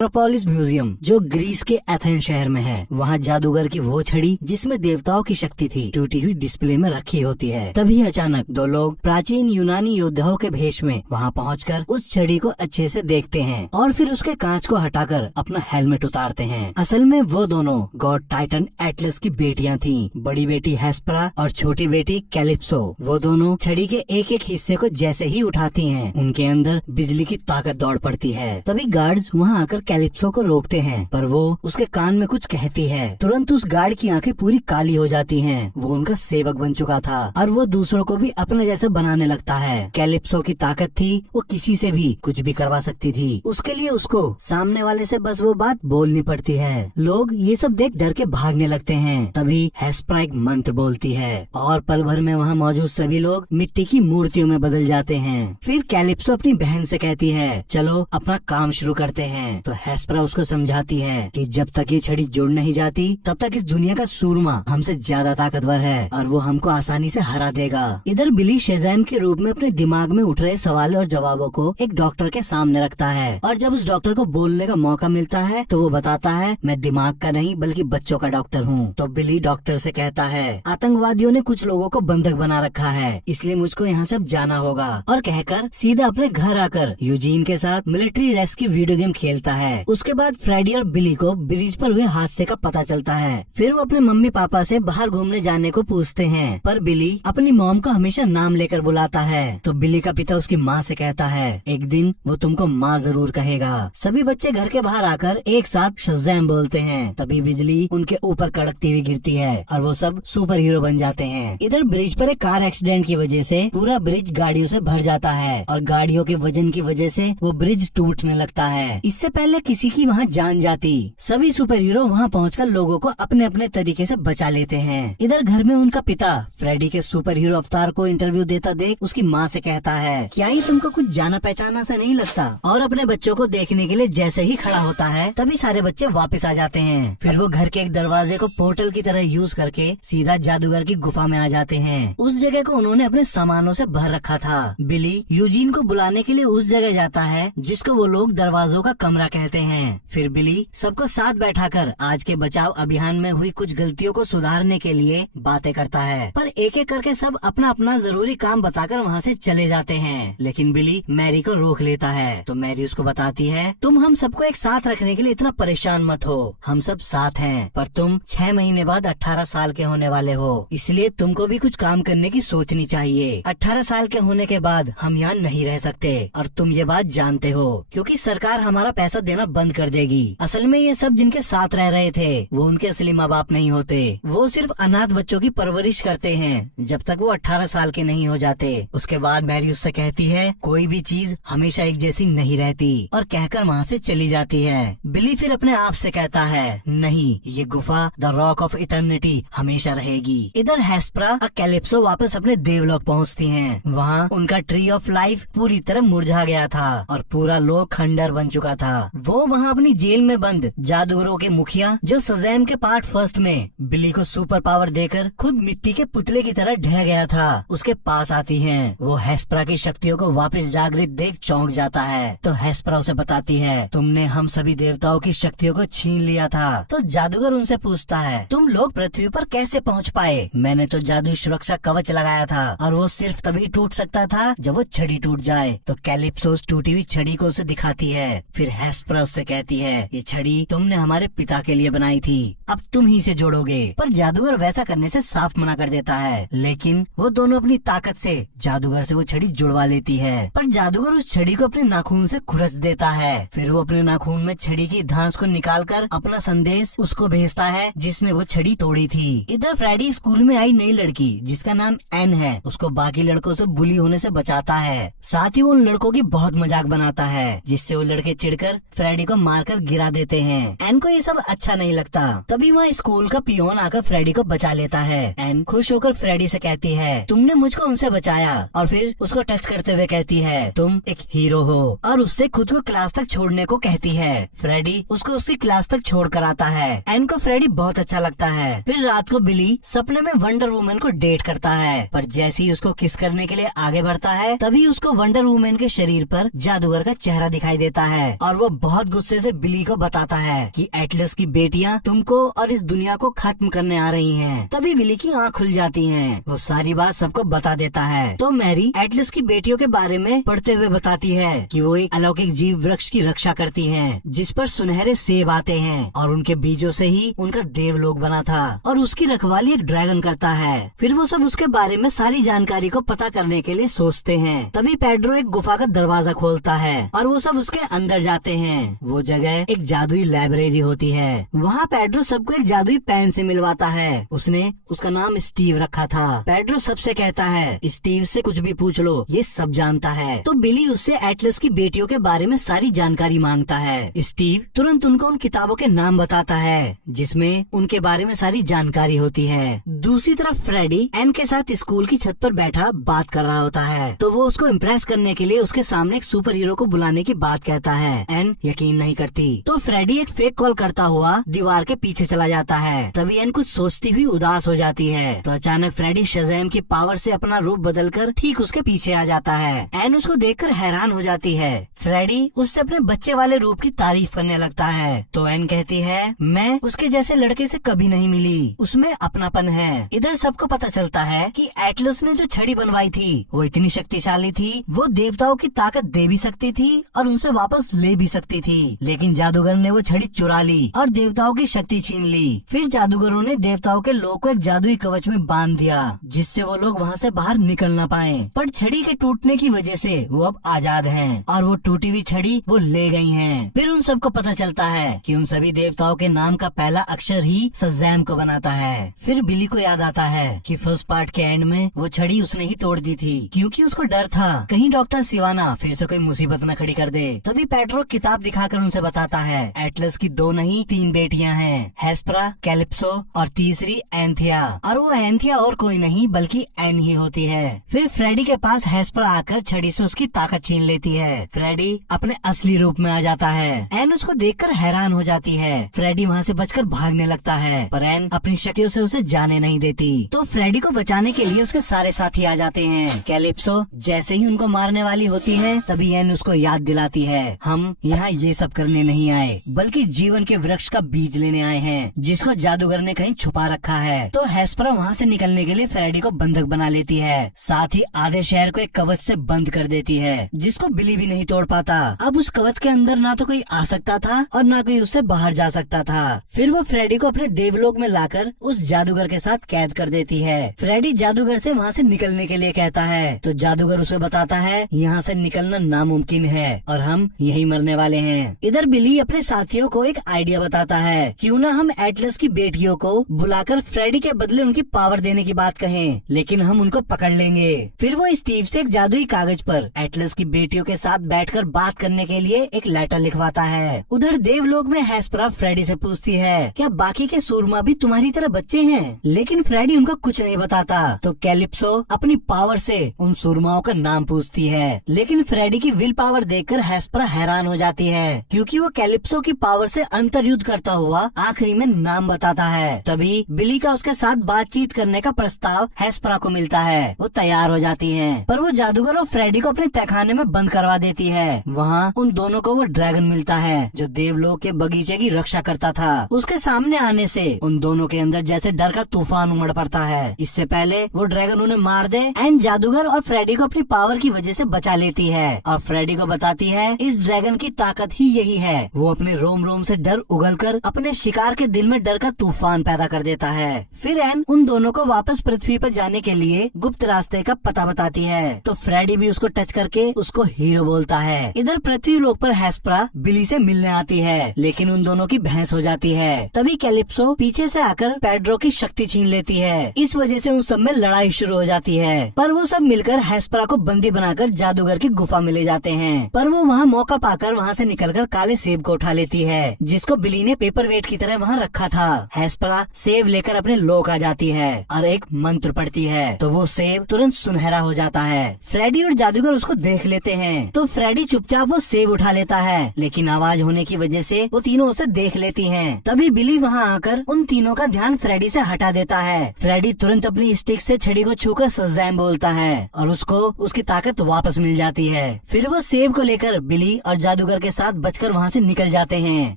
Acropolis museum जो Greece के Athens शहर में है, वहाँ जादूगर की वो छड़ी जिसमें देवताओं की शक्ति थी टूटी हुई डिस्प्ले में रखी होती है। तभी अचानक दो लोग प्राचीन यूनानी योद्धाओं के भेष में वहाँ पहुंचकर उस छड़ी को अच्छे से देखते हैं और फिर उसके कांच को हटाकर अपना हेलमेट उतारते हैं। असल में वो दोनों गॉड टाइटन एटलस की बेटियां थीं। बड़ी बेटी हेस्परा और छोटी बेटी कैलिप्सो। वो दोनों छड़ी के एक एक हिस्से को जैसे ही उठाती हैं, उनके अंदर बिजली की ताकत दौड़ पड़ती है। तभी गार्ड्स वहाँ आकर कैलिप्सो को रोकते हैं, पर वो उसके कान में कुछ कहती है। तुरंत उस गार्ड की आंखें पूरी काली हो जाती हैं। वो उनका सेवक बन चुका था और वो दूसरों को भी अपने जैसा बनाने लगता है। कैलिप्सो की ताकत थी, वो किसी से भी कुछ भी करवा सकती थी। उसके लिए उसको सामने वाले से बस वो बात बोलनी पड़ती है। लोग ये सब देख डर के भागने लगते हैं। तभी हेस्परा एक मंत्र बोलती है और पल भर में वहाँ मौजूद सभी लोग मिट्टी की मूर्तियों में बदल जाते हैं। फिर कैलिप्सो अपनी बहन से कहती है, चलो अपना काम शुरू करते हैं। तो हेस्परा उसको समझाती है कि जब तक ये छड़ी जुड़ नहीं जाती तब तक इस दुनिया का सूरमा हमसे ज्यादा ताकतवर है और वो हमको आसानी से हरा देगा। इधर बिली शेज़ैम के रूप में अपने दिमाग में उठ रहे सवाल और जवाबों को एक डॉक्टर के सामने रखता है और जब उस डॉक्टर को बोलने का मौका मिलता है तो वो बताता है, मैं दिमाग का नहीं बल्कि बच्चों का डॉक्टर हूँ। तो बिली डॉक्टर से कहता है, आतंकवादियों ने कुछ लोगों को बंधक बना रखा है, इसलिए मुझको यहाँ से अब जाना होगा। और कहकर सीधा अपने घर आकर यूजीन के साथ मिलिट्री रेस्क्यू वीडियो गेम खेलता है। उसके बाद फ्रेडी और बिली को ब्रिज पर हुए हादसे का पता चलता है। फिर वो अपने मम्मी पापा से बाहर घूमने जाने को पूछते हैं, पर बिली अपनी मॉम को हमेशा नाम लेकर बुलाता है। तो बिली का पिता उसकी माँ से कहता है, एक दिन वो तुमको माँ जरूर कहेगा। सभी बच्चे घर के बाहर आकर एक साथ शज़ैम बोलते हैं। तभी बिजली उनके ऊपर कड़कती हुई गिरती है और वो सब सुपर हीरो बन जाते हैं। इधर ब्रिज पर एक कार एक्सीडेंट की वजह से पूरा ब्रिज गाड़ियों से भर जाता है और गाड़ियों के वजन की वजह से वो ब्रिज टूटने लगता है। इससे पहले किसी की वहाँ जान जाती, सभी सुपर हीरो वहाँ पहुंचकर लोगों को अपने अपने तरीके से बचा लेते हैं। इधर घर में उनका पिता फ्रेडी के सुपर हीरो अवतार को इंटरव्यू देता देख उसकी माँ से कहता है, क्या ही तुमको कुछ जाना पहचाना सा नहीं लगता? और अपने बच्चों को देखने के लिए जैसे ही खड़ा होता है तभी सारे बच्चे वापस आ जाते हैं। फिर वो घर के एक दरवाजे को पोर्टल की तरह यूज करके सीधा जादूगर की गुफा में आ जाते हैं। उस जगह को उन्होंने अपने सामानों से भर रखा था। बिली यूजीन को बुलाने के लिए उस जगह जाता है जिसको वो लोग दरवाजों का कमरा कहते हैं। फिर बिली सबको साथ बैठाकर आज के बचाव अभियान में हुई कुछ गलतियों को सुधारने के लिए बातें करता है, पर एक एक करके सब अपना अपना जरूरी काम बताकर वहाँ से चले जाते हैं। लेकिन बिली मैरी को रोक लेता है। तो मैरी उसको बताती है, तुम हम सबको एक साथ रखने के लिए इतना परेशान मत हो, हम सब साथ हैं, पर तुम 6 महीने बाद 18 साल के होने वाले हो, इसलिए तुमको भी कुछ काम करने की सोचनी चाहिए। 18 साल के होने के बाद हम यहाँ नहीं रह सकते और तुम ये बात जानते हो, क्योंकि सरकार हमारा पैसा देना बंद कर देगी। असल में ये सब जिनके साथ रह रहे थे वो उनके असली माँ बाप नहीं होते, वो सिर्फ अनाथ बच्चों की परवरिश करते हैं जब तक वो 18 साल के नहीं हो जाते। उसके बाद मैरी उससे कहती है, कोई भी चीज हमेशा एक जैसी नहीं रहती, और कहकर वहाँ से चली जाती है। बिली फिर अपने आप से कहता है, नहीं, ये गुफा द रॉक ऑफ इटर्निटी हमेशा रहेगी। इधर हेस्परा और कैलिप्सो वापस अपने देवलोक पहुँचती हैं। वहाँ उनका ट्री ऑफ लाइफ पूरी तरह मुरझा गया था और पूरा लोक खंडर बन चुका था। वो वहाँ अपनी जेल में बंद जादूगरों के मुखिया जो शज़ैम के पार्ट फर्स्ट में बिली को सुपर पावर देकर खुद मिट्टी के पुतले की तरह ढह गया था, उसके पास आती हैं। वो हेस्परा की शक्तियों को वापस जागृत देख चौंक जाता है। तो हेस्परा उसे बताती है, तुमने हम सभी देवताओं की शक्तियों को छीन लिया था। तो जादूगर उनसे पूछता है, तुम लोग पृथ्वी पर कैसे पहुँच पाए? मैंने तो जादुई सुरक्षा कवच लगाया था और वो सिर्फ तभी टूट सकता था जब वो छड़ी टूट जाए। तो कैलिप्सो उस टूटी हुई छड़ी को उसे दिखाती है। फिर हेस्परा उससे कहती है, ये छड़ी तुमने हमारे पिता के लिए बनाई थी, अब तुम ही से जोड़ोगे। पर जादूगर वैसा करने से साफ मना कर देता है, लेकिन वो दोनों अपनी ताकत से जादूगर से वो छड़ी जुड़वा लेती है। पर जादूगर उस छड़ी को अपने नाखून से खुरच देता है। फिर वो अपने नाखून में छड़ी की धांस को निकालकर अपना संदेश उसको भेजता है जिसने वो छड़ी तोड़ी थी। इधर फ्रेडी स्कूल में आई नई लड़की जिसका नाम एन है, उसको बाकी लड़कों से बुली होने से बचाता है। साथ ही वो उन लड़कों की बहुत मजाक बनाता है, जिससे वो लड़के चिढ़कर फ्रेडी को मारकर गिरा देते हैं। एन को ये सब अच्छा नहीं लगता। तभी वहाँ स्कूल का पियोन आकर फ्रेडी को बचा लेता है। एन खुश होकर फ्रेडी से कहती है, तुमने मुझको उनसे बचाया, और फिर उसको टच करते हुए कहती है, तुम एक हीरो हो, और उससे खुद को क्लास तक छोड़ने को कहती है। फ्रेडी उसको उसकी क्लास तक छोड़ कर आता है। एन को फ्रेडी बहुत अच्छा लगता है। फिर रात को बिली सपने में वंडर वुमन को डेट करता है, पर जैसे ही उसको किस करने के लिए आगे बढ़ता है तभी उसको वंडर वुमन के शरीर पर जादूगर का चेहरा दिखाई देता है और वो बहुत गुस्से से बिली को बताता है कि एटलस की बेटियां तुमको और इस दुनिया को खत्म करने आ रही हैं। तभी बिली की आँख खुल जाती है, वो सारी बात सबको बता देता है। तो मैरी एटलस की बेटियों के बारे में पढ़ते हुए बताती है कि वो एक अलौकिक जीव वृक्ष की रक्षा करती हैं, जिस पर सुनहरे सेब आते हैं और उनके बीजों से ही उनका देवलोक बना था और उसकी रखवाली एक ड्रैगन करता है। फिर वो सब उसके बारे में सारी जानकारी को पता करने के लिए सोचते हैं। तभी पेड्रो एक गुफा का दरवाजा खोलता है और वो सब उसके अंदर जाते हैं। वो जगह एक जादुई लाइब्रेरी होती है। वहाँ पेड्रो सबको एक जादुई पेन से मिलवाता है। उसने उसका नाम स्टीव रखा था। पेड्रो सबसे कहता है स्टीव से कुछ भी पूछ लो, ये सब जानता है। तो बिली उससे एटलस की बेटियों के बारे में सारी जानकारी मांगता है। स्टीव तुरंत उनको उन किताबों के नाम बताता है जिसमें उनके बारे में सारी जानकारी होती है। दूसरी तरफ फ्रेडी एन के साथ स्कूल की छत पर बैठा बात कर रहा होता है। तो वो उसको इम्प्रेस करने के लिए उसके सामने एक सुपर हीरो को बुलाने की बात कहता है। एन यकीन नहीं करती। तो फ्रेडी एक फेक कॉल करता हुआ दीवार के पीछे चला जाता है। तभी एन कुछ सोचती हुई उदास हो जाती है। तो अचानक फ्रेडी शज़ैम की पावर से अपना रूप बदलकर ठीक उसके पीछे आ जाता है। एन उसको देखकर हैरान हो जाती है। फ्रेडी उससे अपने बच्चे वाले रूप की तारीफ करने लगता है। तो एन कहती है मैं उसके जैसे लड़के से कभी नहीं मिली, उसमें अपनापन है। इधर सबको पता चलता है कि एटलस ने जो छड़ी बनवाई थी वो इतनी शक्तिशाली थी, वो देवताओं की ताकत दे भी सकती थी और उनसे वापस ले भी सकती थी। लेकिन जादूगर ने वो छड़ी चुरा ली और देवताओं की शक्ति छीन ली। फिर जादूगरों ने देवताओं के लोग को एक जादुई कवच में बांध दिया, जिससे वो लोग वहाँ से बाहर निकल न पाए। पर छड़ी के टूटने की वजह से वो अब आजाद हैं और वो टूटी हुई छड़ी वो ले गई हैं। फिर उन सबको पता चलता है कि उन सभी देवताओं के नाम का पहला अक्षर ही शज़ैम को बनाता है। फिर बिली को याद आता है कि फर्स्ट पार्ट के एंड में वो छड़ी उसने ही तोड़ दी थी, क्योंकि उसको डर था कहीं डॉक्टर सिवाना फिर से कोई मुसीबत न खड़ी कर दे। तभी पेड्रो किताब दिखाकर उनसे बताता है एटलस की 2 नहीं 3 बेटियां हैं, हेस्परा, कैलिप्सो और तीसरी एंथिया। और वो एंथिया और कोई नहीं बल्कि एन ही होती है। फिर फ्रेडी के पास हेस्परा आकर छड़ी से उसकी ताकत छीन लेती है। फ्रेडी अपने असली रूप में आ जाता है। एन उसको देखकर हैरान हो जाती है। फ्रेडी वहाँ से बचकर भागने लगता है, पर एन अपनी शक्तियों से उसे जाने नहीं देती। तो फ्रेडी को बचाने के लिए उसके सारे साथी आ जाते हैं। कैलिप्सो जैसे ही उनको मारने वाली होती है तभी एन उसको याद दिलाती है हम यहाँ ये सब करने नहीं आए, बल्कि जीवन के वृक्ष का बीज लेने आए हैं, जिसको जादूगर ने कहीं छुपा रखा है। तो हेस्परा वहाँ से निकलने के लिए फ्रेडी को बंधक बना लेती है, साथ ही आधे शहर को एक कवच से बंद कर देती है, जिसको बिली भी नहीं तोड़ पाता। अब उस कवच के अंदर ना तो कोई आ सकता था और ना कोई उससे बाहर जा सकता था। फिर वो फ्रेडी को अपने देवलोक में लाकर उस जादूगर के साथ कैद कर देती है। फ्रेडी जादूगर से वहाँ से निकलने के लिए कहता है, तो जादूगर उसे बताता है यहाँ से निकलना नामुमकिन है और हम यही मरने वाले हैं। इधर बिली अपने साथियों को एक आइडिया बताता है, क्यों ना हम एटलस की बेटियों को बुलाकर फ्रेडी के बदले उनकी पावर देने की बात कहें, लेकिन हम उनको पकड़ लेंगे। फिर वो स्टीव से एक जादुई कागज पर एटलस की बेटियों के साथ बैठकर बात करने के लिए एक लेटर लिखवाता है। उधर देवलोक में हेस्परा फ्रेडी से पूछती है क्या बाकी के सूरमा भी तुम्हारी तरह बच्चे हैं, लेकिन फ्रेडी उनको कुछ नहीं बताता। तो कैलिप्सो अपनी पावर से उन सूरमाओं का नाम पूछती है, लेकिन फ्रेडी की विल पावर देखकर हेस्परा हैरान हो जाती है, क्योंकि वो कैलिप्सो की पावर से अंतर्युद्ध करता हुआ आखिरी में नाम बताता है। तभी बिली का उसके साथ बातचीत करने का प्रस्ताव हेस्परा को मिलता है। वो तैयार हो जाती है, पर वो जादूगर और फ्रेडी को अपने तहखाने में बंद करवा देती है। वहाँ उन दोनों को वो ड्रैगन मिलता है जो देवलोक के बगीचे की रक्षा करता था। उसके सामने आने से उन दोनों के अंदर जैसे डर का तूफान उमड़ पड़ता है। इससे पहले वो ड्रैगन उन्हें मार दे, एन जादूगर और फ्रेडी को अपनी पावर की वजह से बचा लेती है और फ्रेडी को बताती है इस ड्रैगन की ताकत ही यही है। वो अपने रोम रोम से डर उगलकर अपने शिकार के दिल में डर का तूफान पैदा कर देता है। फिर एन उन दोनों को वापस पृथ्वी पर जाने के लिए गुप्त रास्ते का पता बताती है। तो फ्रेडी भी उसको टच करके उसको हीरो बोलता है। इधर पृथ्वी लोक पर हेस्परा बिली से मिलने आती है, लेकिन उन दोनों की बहस हो जाती है। तभी कैलिप्सो पीछे से आकर पेड्रो की शक्ति छीन लेती है। इस वजह से उन सब में लड़ाई शुरू हो जाती है, पर वो सब मिलकर हेस्परा को बंदी बनाकर जादूगर की गुफा में ले जाते हैं। पर वो वहाँ मौका पाकर वहाँ से निकलकर काले सेब को उठा लेती है, जिसको बिली ने पेपर वेट की तरह वहाँ रखा था। हेस्परा सेब लेकर अपने लोक आ जाती है और एक मंत्र पढ़ती है, तो वो सेब तुरंत सुनहरा हो जाता है। फ्रेडी और जादूगर उसको देख लेते हैं, तो फ्रेडी चुपचाप वो सेब उठा लेता है, लेकिन आवाज होने की वजह से वो तीनों उसे देख लेती हैं। तभी बिली वहाँ आकर उन तीनों का ध्यान फ्रेडी से हटा देता है। फ्रेडी तुरंत अपनी स्टिक से छड़ी को छूकर शज़ैम बोलता है और उसको उसकी ताकत वापस मिल जाती है। फिर वो सेब को लेकर बिली और जादूगर के साथ बचकर वहाँ से निकल जाते हैं।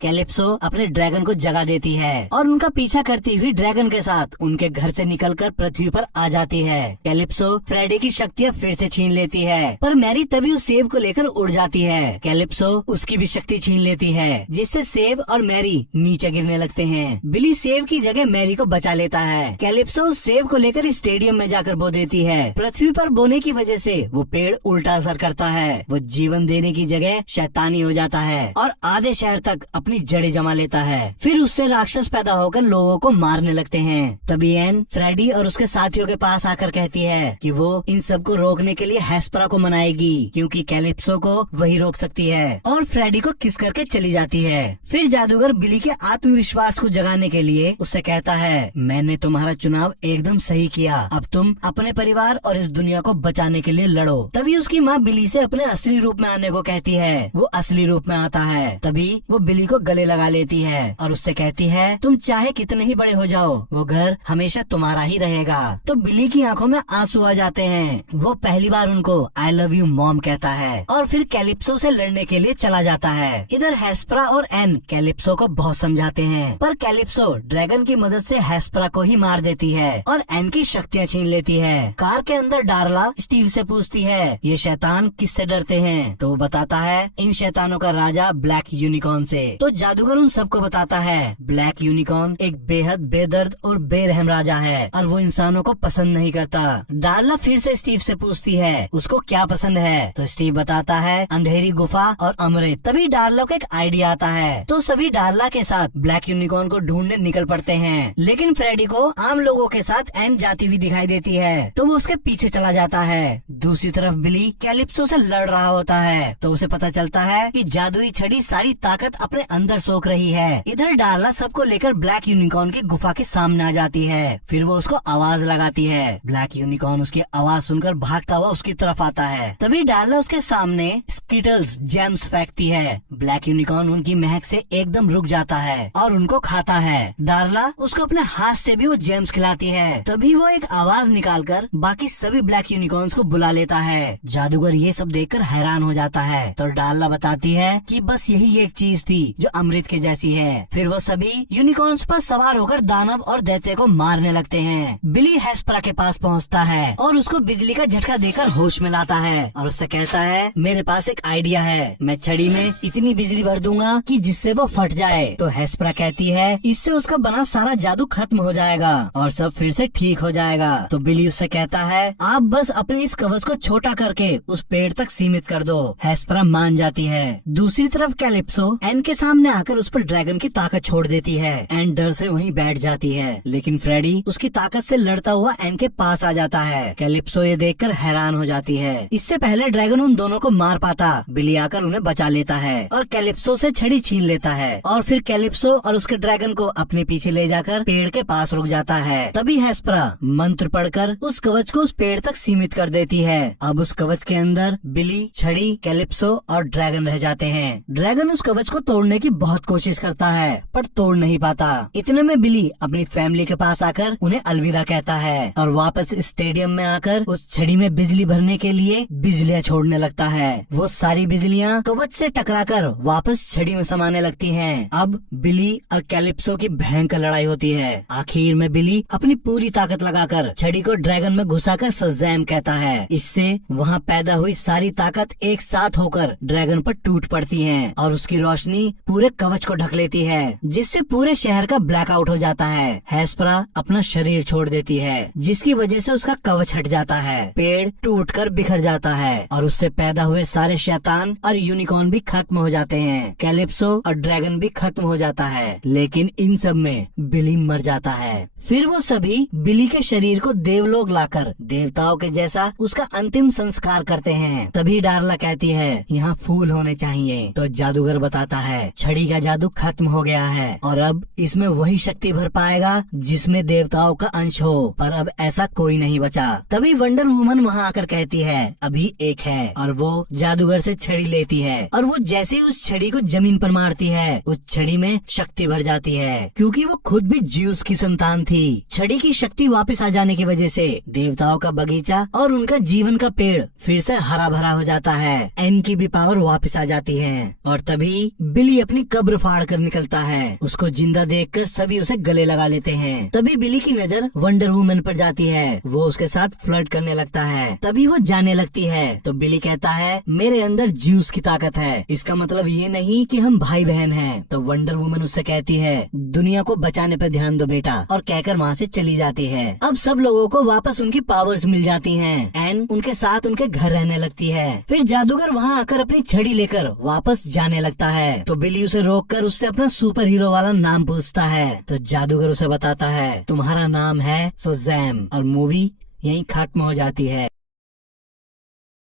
कैलिप्सो अपने ड्रैगन को जगा देती है और उनका पीछा करती हुई ड्रैगन के साथ उनके घर से निकलकर पृथ्वी पर आ जाती है। कैलिप्सो फ्रेडी की शक्तियाँ फिर से छीन लेती है, पर मैरी तभी उस सेब को लेकर उड़ जाती है। कैलिप्सो उसकी भी शक्ति छीन लेती है, जिससे सेब और मैरी नीचे गिरने लगते हैं। बिली सेब की जगह मैरी को बचा लेता है। कैलिप्सो उस सेब को लेकर स्टेडियम में जाकर बो देती है। पृथ्वी पर बोने की वजह से वो पेड़ उल्टा असर करता है। वो जीवन देने की जगह शैतानी हो जाता है और आधे शहर तक अपनी जड़ें जमा लेता है। फिर उससे राक्षस पैदा होकर लोगों को मारने लगते हैं। तभी एन फ्रेडी और उसके साथियों के पास आकर कहती है कि वो इन सब को रोकने के लिए हेस्परा को मनाएगी, क्योंकि कैलिप्सो को वही रोक सकती है, और फ्रेडी को किस करके चली जाती है। फिर जादूगर बिली के आत्मविश्वास को जगाने के लिए उससे कहता है, मैंने तुम्हारा चुनाव एकदम सही किया। अब तुम अपने परिवार और इस दुनिया को बचाने के लिए लड़ो। तभी उसकी माँ बिली से अपने असली रूप में आने को कहती है। वो असली रूप में आता है। तभी वो बिली को गले लगा लेती है और उससे कहती है, तुम चाहे कितने ही बड़े हो जाओ, वो घर हमेशा तुम्हारा ही रहेगा। तो बिली की आंखों में आंसू आ जाते हैं। वो पहली बार उनको आई लव यू मॉम कहता है और फिर कैलिप्सो से लड़ने के लिए चला जाता है। इधर हेस्परा और एन कैलिप्सो को बहुत समझाते हैं, पर कैलिप्सो ड्रैगन की मदद से हेस्परा को ही मार देती है और एन की शक्तियाँ छीन लेती है। कार के अंदर डार्ला स्टीव से पूछती है, ये शैतान किससे डरते हैं? तो वो बताता है, इन शैतानों का राजा ब्लैक यूनिकॉर्न से। तो जादूगर उन सबको बताता है, ब्लैक यूनिकॉर्न एक बेहद बेदर्द और बेरहम राजा है और वो इंसानों को पसंद नहीं करता। डार्ला फिर से स्टीव से पूछती है उसको क्या पसंद है। तो स्टीव बताता है, अंधेरी गुफा और अमृत। तभी डार्ला को एक आइडिया आता है, तो सभी डार्ला के साथ ब्लैक यूनिकॉर्न को ढूंढने निकल पड़ते हैं। लेकिन फ्रेडी को आम लोगों के साथ एन जाती हुई दिखाई देती है, तो वो उसके पीछे चला जाता है। दूसरी तरफ बिली कैलिप्सो से लड़ रहा होता है, तो उसे पता चलता है कि जादुई छड़ी सारी ताकत अपने अंदर सोख रही है। इधर डार्ला सबको लेकर ब्लैक यूनिकॉर्न की गुफा के सामने आ जाती है। फिर वो उसको आवाज लगाती है। ब्लैक यूनिकॉर्न उसकी आवाज सुनकर भागता हुआ उसकी तरफ आता है। तभी डार्ला उसके सामने स्किटल्स जेम्स फेंकती है। ब्लैक यूनिकॉर्न उनकी महक से एकदम रुक जाता है और उनको खाता है। डार्ला उसको अपने हाथ से भी वो जेम्स खिलाती है। तभी वो एक आवाज निकालकर बाकी सभी ब्लैक यूनिकॉर्न्स को बुला लेता है। जादूगर ये सब देखकर हैरान हो जाता है। तो डार्ला बताती है कि बस यही एक चीज थी जो अमृत के जैसी है। फिर वो सभी यूनिकॉर्न्स पर सवार होकर दानव और दैत्य को मारने लगते हैं। बिली हेस्परा के पास पहुंचता है और उसको बिजली का झटका देकर होश में लाता है और उससे कहता है, मेरे पास एक आइडिया है, मैं छड़ी में इतनी बिजली भर दूंगा कि जिससे वो फट जाए। तो हेस्परा कहती है, इससे उसका बना सारा जादू खत्म हो जाएगा और सब फिर से ठीक हो जाएगा। तो बिली उससे कहता है, आप बस अपने इस कवच को छोटा करके उस पेड़ तक सीमित कर दो। हेस्परा मान जाती है। दूसरी तरफ कैलिप्सो एन के सामने आकर उस पर ड्रैगन की ताकत छोड़ देती है। एन डर से वहीं बैठ जाती है, लेकिन फ्रेडी उसकी ताकत से लड़ता हुआ एन के पास आ जाता है। कैलिप्सो ये देखकर हैरान हो जाती है। इससे पहले ड्रैगन उन दोनों को मार पाता, बिली आकर उन्हें बचा लेता है और कैलिप्सो से छड़ी छीन लेता है और फिर कैलिप्सो और उसके ड्रैगन को अपने पीछे ले जाकर पेड़ के पास रुक जाता है। तभी हेस्परा मंत्र पढ़कर उस कवच को उस पेड़ तक सीमित कर देती है। अब उस कवच के अंदर बिली, छड़ी, कैलिप्सो और ड्रैगन रह जाते हैं। ड्रैगन उस कवच को तोड़ने की बहुत कोशिश करता है, पर तोड़ नहीं पाता। इतने में बिली अपनी फैमिली के पास आकर उन्हें अलविदा कहता है और वापस स्टेडियम में आकर उस छड़ी में बिजली भरने के लिए बिजलियाँ छोड़ने लगता है। वो सारी बिजलियाँ कवच से टकराकर वापस छड़ी में समाने लगती हैं। अब बिली और कैलिप्सो की भयंकर लड़ाई होती है। आखिर में बिली अपनी पूरी ताकत लगाकर छड़ी को ड्रैगन में घुसाकर सज़ैम कहता है। इससे वहाँ पैदा हुई सारी ताकत एक साथ होकर ड्रैगन पर टूट पड़ती है और उसकी रोशनी पूरे कवच को ढक लेती है, जिससे पूरे शहर का ब्लैकआउट हो जाता है। हेस्परा अपना शरीर छोड़ देती है, जिसकी वजह से उसका कवच हट जाता है। पेड़ टूटकर बिखर जाता है और उससे पैदा हुए सारे शैतान और यूनिकॉर्न भी खत्म हो जाते हैं। कैलिप्सो और ड्रैगन भी खत्म हो जाता है, लेकिन इन सब में बिली मर जाता है। फिर वो सभी बिली के शरीर को देवलोक लाकर देवताओं के जैसा उसका अंतिम संस्कार करते हैं। तभी डार्ला कहती है, यहाँ फूल होने चाहिए। तो जादूगर बताता है, छड़ी का जादू खत्म हो गया है और अब इसमें वही शक्ति भर पाएगा जिसमें देवताओं का अंश हो, पर अब ऐसा कोई नहीं बचा। तभी वंडर वुमन वहाँ आकर कहती है, अभी एक है, और वो जादूगर से छड़ी लेती है और वो जैसे ही उस छड़ी को जमीन पर मारती है, उस छड़ी में शक्ति भर जाती है, क्योंकि वो खुद भी ज्यूस की संतान थी। छड़ी की शक्ति वापस आ जाने की वजह से देवताओं का बगीचा और उनका जीवन का पेड़ फिर से हरा भरा हो जाता है। एन की भी पावर वापस आ जाती है और तभी बिली अपनी कब्र फाड़ कर निकलता है। उसको जिंदा देखकर सभी उसे गले लगा लेते हैं। तभी बिली की नजर वंडर वुमन पर जाती है। वो उसके साथ फ्लर्ट करने लगता है। तभी वो जाने लगती है तो बिली कहता है मेरे अंदर ज्यूस की ताकत है, इसका मतलब ये नहीं कि हम भाई बहन हैं। तो वंडर वुमन उससे कहती है दुनिया को बचाने पर ध्यान दो बेटा, और कहकर वहाँ से चली जाती है। अब सब लोगों को वापस उनकी पावर्स मिल जाती हैं। एन उनके साथ उनके घर रहने लगती है। फिर जादूगर वहाँ आकर अपनी छड़ी लेकर वापस जाने लगता है तो बिली उसे रोककर उससे अपना सुपर हीरो वाला नाम पूछता है। तो जादूगर उसे बताता है तुम्हारा नाम है शज़ैम, और मूवी यहीं खत्म हो जाती है।